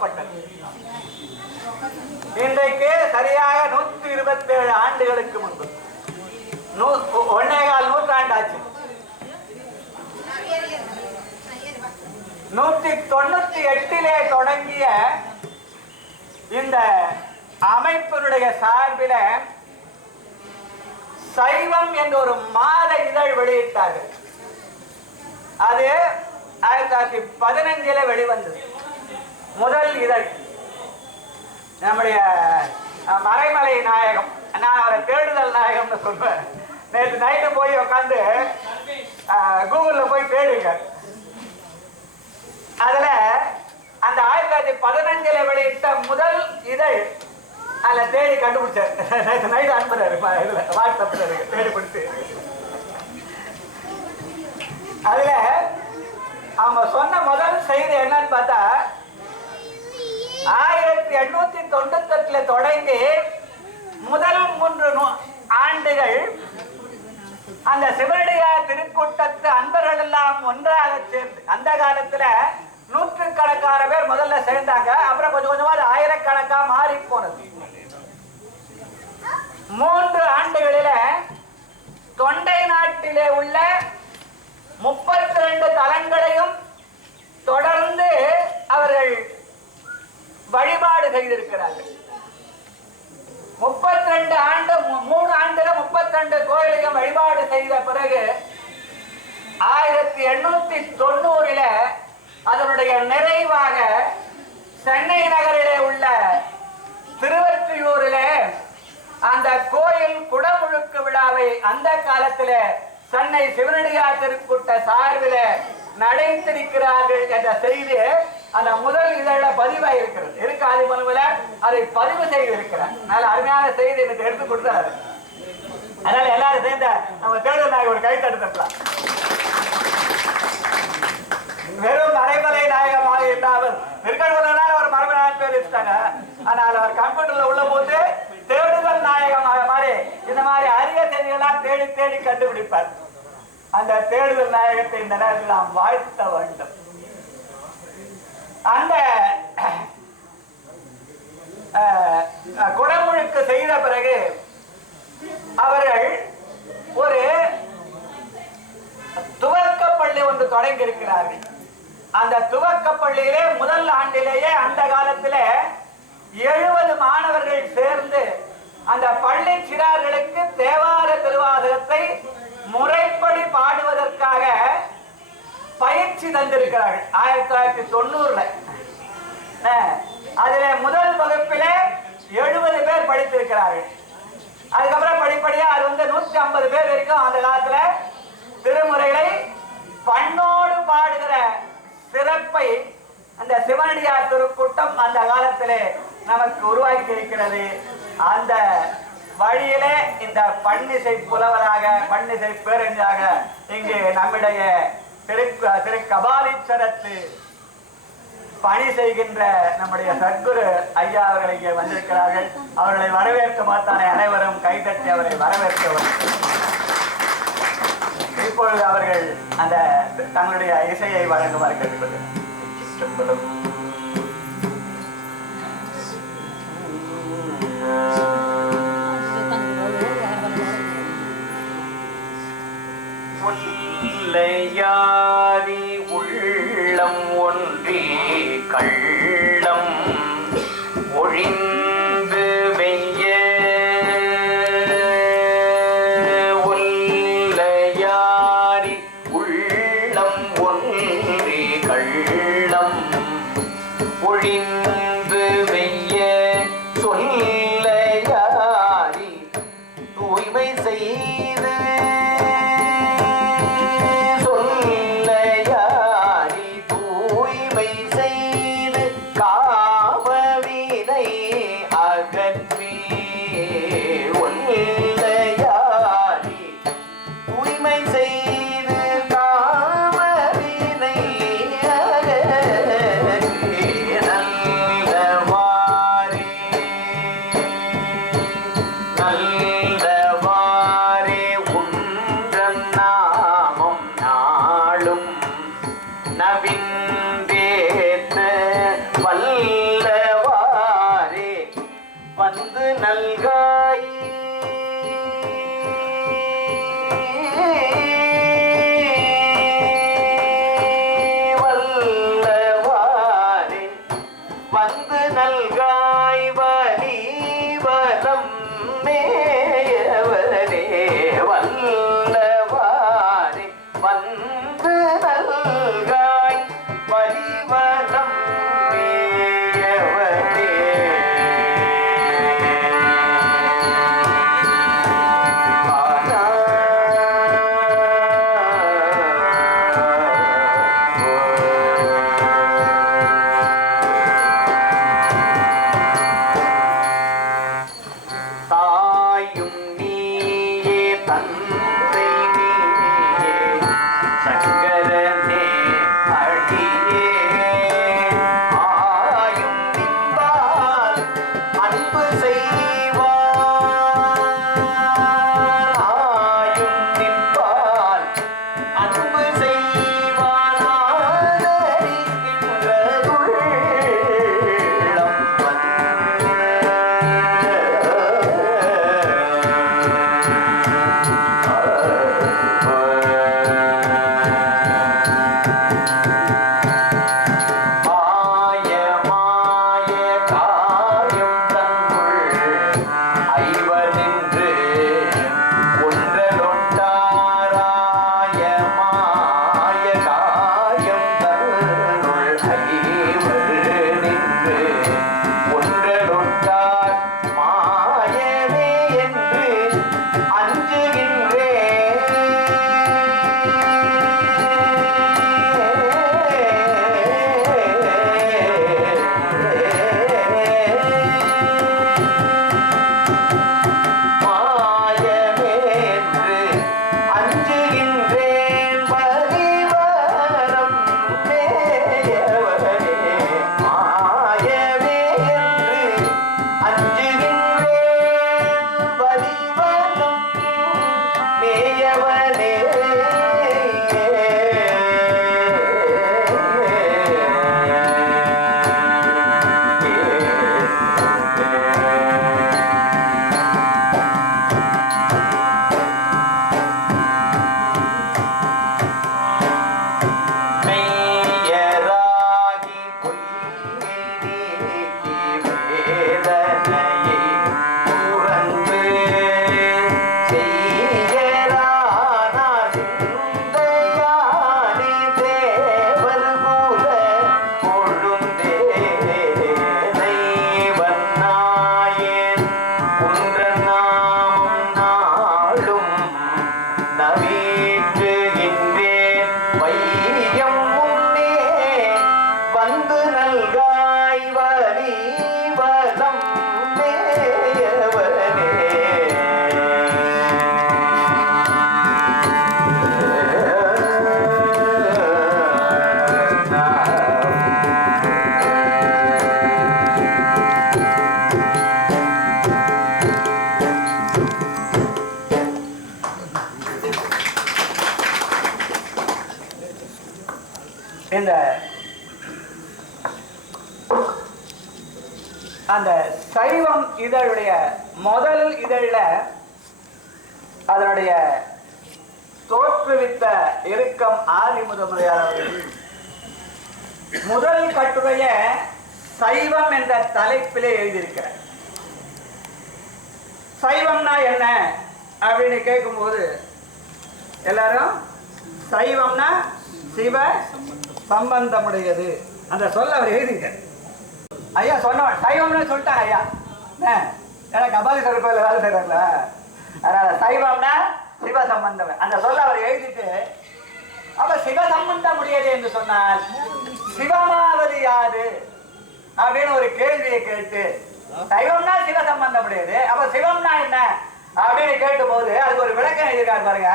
துவங்கப்பட்டது இன்றைக்கு சரியாக நூத்தி இருபத்தி ஏழு ஆண்டுகளுக்கு முன்பு. ஒன்னே கால் நூற்றாண்டாச்சு. நூத்தி தொண்ணூத்தி எட்டிலே தொடங்கிய இந்த அமைப்பினுடைய சார்பில சைவம் என்ற ஒரு மாத இதழ் வெளியிட்டார்கள். அது ஆயிரத்தி தொள்ளாயிரத்தி பதினஞ்சில வெளிவந்தது. முதல் இதழ். நம்முடைய மறைமலை நாயகம். நான் அவரை தேடுதல் நாயகம்னு சொல்வேன் நேற்று நைட்டு போய் உட்காந்து கூகுளில் போய் தேடுங்க. அதில் அந்த ஆயிரத்தி தொள்ளாயிரத்தி பதினஞ்சில் வெளியிட்ட முதல் இதழ் அதில் தேடி கண்டுபிடிச்சார். நேற்று நைட்டு அனுப்புறாரு இதில் வாட்ஸ்அப்பில் இருக்கு தேடி பிடிச்சு அதில் அவங்க சொன்ன முதல் செய்தி என்னன்னு பார்த்தா ஆயிரத்தி எண்ணூத்தி தொண்ணூத்தி எட்டுல தொடங்கி முதல் மூன்று நூ- ஆண்டுகள் அந்த சிவனடியார் திருக்கூட்டத்து அன்பர்கள் எல்லாம் ஒன்றாக சேர்ந்து அந்த காலத்துல நூற்றுக்கணக்கான பேர் முதல்ல சேர்ந்தாங்க. அப்புறம் கொஞ்சம் கொஞ்சம் ஆயிரக்கணக்கா மாறி போனது மூன்று ஆண்டுகளில தொண்டை நாட்டிலே உள்ள முப்பத்தி ரெண்டு தலங்களையும் தொடர்ந்து அவர்கள் வழிபாடு செய்திருக்கிறார்கள் முப்பத்தி ரெண்டு ஆண்டு மூணு ஆண்டுல முப்பத்தி ரெண்டு கோயிலையும் வழிபாடு செய்த பிறகு ஆயிரத்தி எண்ணூத்தி தொண்ணூறில அதனுடைய நிறைவாக சென்னை நகரிலே உள்ள திருவற்றியூரிலே அந்த கோயில் குடமுழுக்கு விழாவை அந்த காலத்தில் சென்னை சிவனடியார் திருக்கூட்ட சார்பில் நடைத்திருக்கிறார்கள் என்ற செய்தி அந்த முதல் இதழ பதிவாக இருக்கிறது இருக்கு ஆதிமனுவில் அதை பதிவு செய்திருக்கிறார். நல்ல அருமையான செய்தி எனக்கு எடுத்து கொடுத்தாரு. அதனால எல்லாரும் சேர்ந்த நம்ம தேடுதல் நாயகம் ஒரு கை தட்டலாம். வெறும் மறைமலை நாயகமாக இல்லாமல் திருக்கண்வனால் ஒரு மரபநாயகன் பேர் வச்சுட்டாங்க. ஆனால் அவர் கம்ப்யூட்டர்ல உள்ள போது தேடுதல் நாயகமாக மாறி இந்த மாதிரி அரிய செய்திகளாம் தேடி தேடி கண்டுபிடிப்பார். அந்த தேடுதல் நாயகத்தை இந்த நேரத்தில் நாம் வாழ்த்த வேண்டும். அந்த குடமுழுக்கு செய்த பிறகு அவர்கள் ஒரு துவக்க பள்ளி ஒன்று தொடங்கி இருக்கிறார்கள் அந்த துவக்க பள்ளியிலே முதல் ஆண்டிலேயே அந்த காலத்திலே எழுபது மாணவர்கள் சேர்ந்து அந்த பள்ளி சிறார்களுக்கு தேவார திருவாசகத்தை முறைப்படி பாடுவதற்காக பயிற்சி தந்திருக்கிறார்கள். ஆயிரத்தி தொள்ளாயிரத்தி தொண்ணூறுல. அதுல முதல் வகுப்பிலே எழுபது பேர் படித்திருக்கிறார்கள். அதுக்கப்புறம் படிப்படியா அது வந்து நூத்தி ஐம்பது பேர் வரைக்கும் அந்த காலத்துல திருமுறைகளை பண்ணோடு பாடுகிற சிறப்பை அந்த சிவனடியார் திருக்கூட்டம் அந்த காலத்திலே நமக்கு உருவாக்கி இருக்கிறது. அந்த வழியிலே இந்த பன்னிசை புலவராக பன்னிசை பேரஞ்சாக இங்கு நம்முடைய திரு திரு கபாலீஸ்வரத்து பணி செய்கின்ற நம்முடைய சத்குரு ஐயா அவர்கள் இங்கே வந்திருக்கிறார்கள். அவர்களை வரவேற்க மாத்தானே அனைவரும் கைதட்டி அவரை வரவேற்கவும் இப்பொழுது அவர்கள் அந்த தங்களுடைய இசையை வழங்குமாறு கேட்டுக்கொள்கிறேன் சிற்றம்பலம். உள்ளம் ஒன்றே கள் இந்த அந்த சைவம் இதழுடைய முதல் இதழில் அதனுடைய தோற்றுவித்த இறுக்கம் ஆதி முதமுறையார் அவர்கள். முதல் கட்டுரைய சைவம் என்ற தலைப்பிலே எழுதியிருக்கிறார். சைவம்னா என்ன அப்படின்னு கேட்கும்போது எல்லாரும் சைவம்னா சிவ சம்பந்தமுடையது அந்த சொல்ல அவர் எழுதிங்க ஐயா சொன்ன சைவம்னு சொல்லிட்டாங்க ஐயா. எனக்கு ஏன்னா கபாலீஸ்வரர் கோயிலில் வேலை செய்கிறாங்களா அதனால சைவம்னா சிவ சம்பந்தம் அந்த சொல்ல அவர் எழுதிட்டு அப்ப சிவ சம்பந்தம் முடியாது என்று சொன்னால் சிவமாவது யாது அப்படின்னு ஒரு கேள்வியை கேட்டு சைவம்னா சிவ சம்பந்தம் உடையது அப்ப சிவம்னா என்ன? அப்படின்னு கேட்டும் போது அதுக்கு ஒரு விளக்கம் எழுதியிருக்காரு பாருங்க.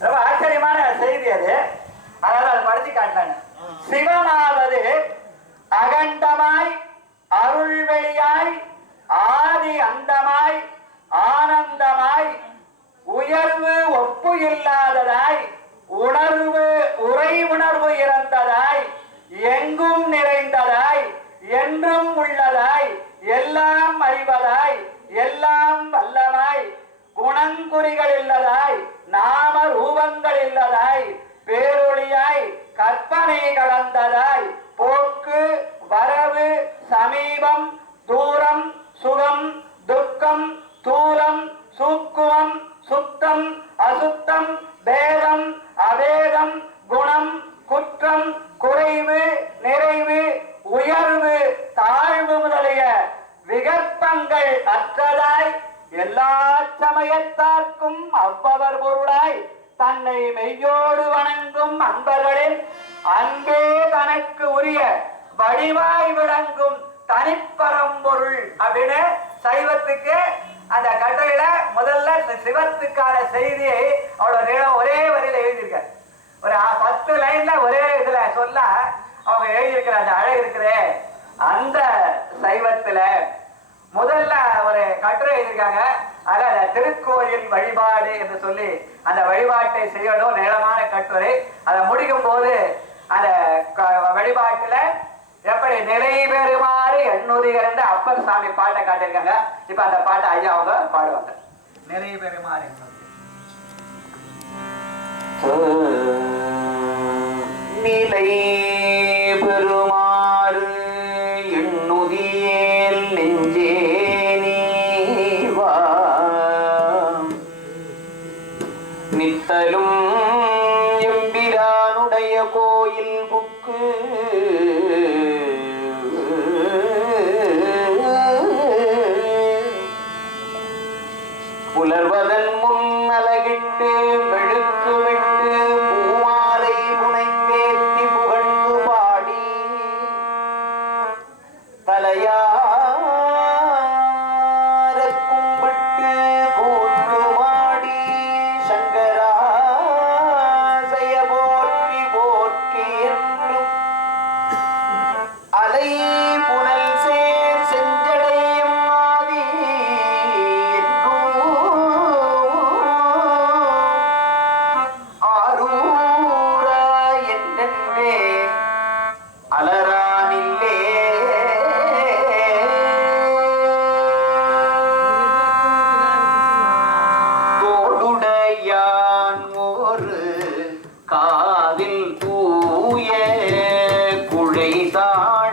ரொம்ப ஆச்சரியமான செய்தி அது. அதனால அதை படிச்சு காட்டுறாங்க சிவனாவது அகண்டமாய் அருள்வெளியாய் ஆதி அந்தமாய் ஆனந்தமாய் உயர்வு ஒப்பு இல்லாததாய் உணர்வு உரை உணர்வு இறந்ததாய் எங்கும் நிறைந்ததாய் என்றும் உள்ளதாய் எல்லாம் அறிவதாய் எல்லாம் வல்லமாய் குணங்குறிகள் இல்லதாய் நாம ரூபங்கள் இல்லதாய் பேரொளியாய் எல்லாமே கலந்ததாய் போக்கு வரவு சமீபம் தூரம் சுகம் துக்கம் தூரம் சூக்குமம் சுத்தம் அசுத்தம் பேதம் அவேதம் குணம் குற்றம் குறைவு நிறைவு உயர்வு தாழ்வு முதலிய விகற்பங்கள் அற்றதாய் எல்லா சமயத்தார்க்கும் அவ்வவர் பொருளாய் தன்னை மெய்யோடு வணங்கும் அன்பர்களின் அன்பே தனக்கு உரிய வடிவாய் விளங்கும் தனிப்பரம்பொருள் அப்படின்னு சைவத்துக்கு அந்த கட்டையில முதல்ல சிவத்துக்கான செய்தியை அவ்வளவு நீளம் ஒரே வரியில எழுதியிருக்காரு. ஒரு பத்து லைன்ல ஒரே இதுல சொல்ல அவங்க எழுதியிருக்கிற அந்த அழகு இருக்குதே. அந்த சைவத்துல முதல்ல ஒரு கட்டுரை எழுதியிருக்காங்க. அதாவது திருக்கோயில் வழிபாடு என்று சொல்லி அந்த வழிபாட்டை செய்யணும் நீளமான கட்டுரை. அதை முடிக்கும் போது அந்த க- வழிபாட்டுல எப்படி நிறைவேறுமாறு எண்ணூறுகள் என்று அப்பர் சாமி பாட்டை காட்டியிருக்காங்க. இப்ப அந்த பாட்டை ஐயா அவங்க பாடுவாங்க. நிறைவேறுமாறு நிலை Oh. Leita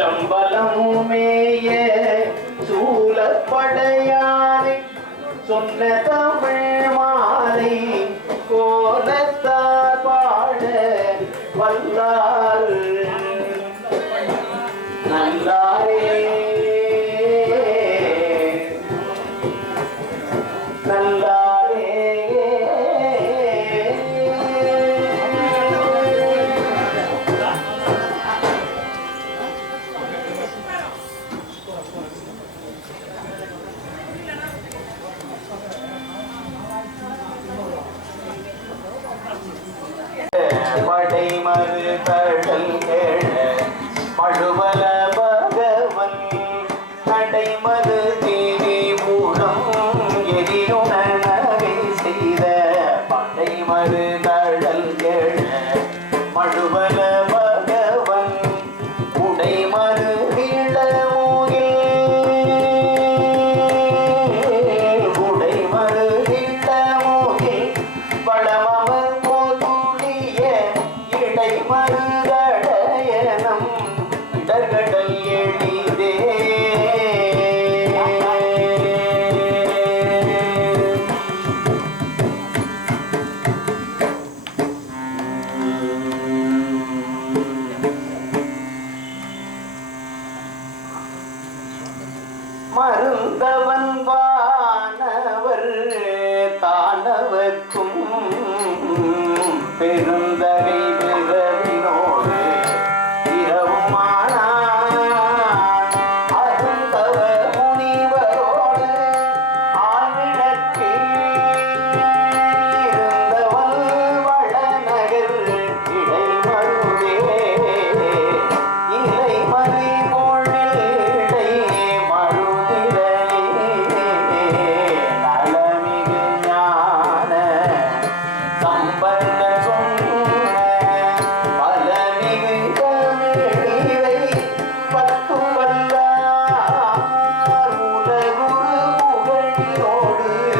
சம்பளமுமேய சூலப்படையானை சொன்ன படை படைமறு கடல் கேழ மருந்தவன் வா yeah.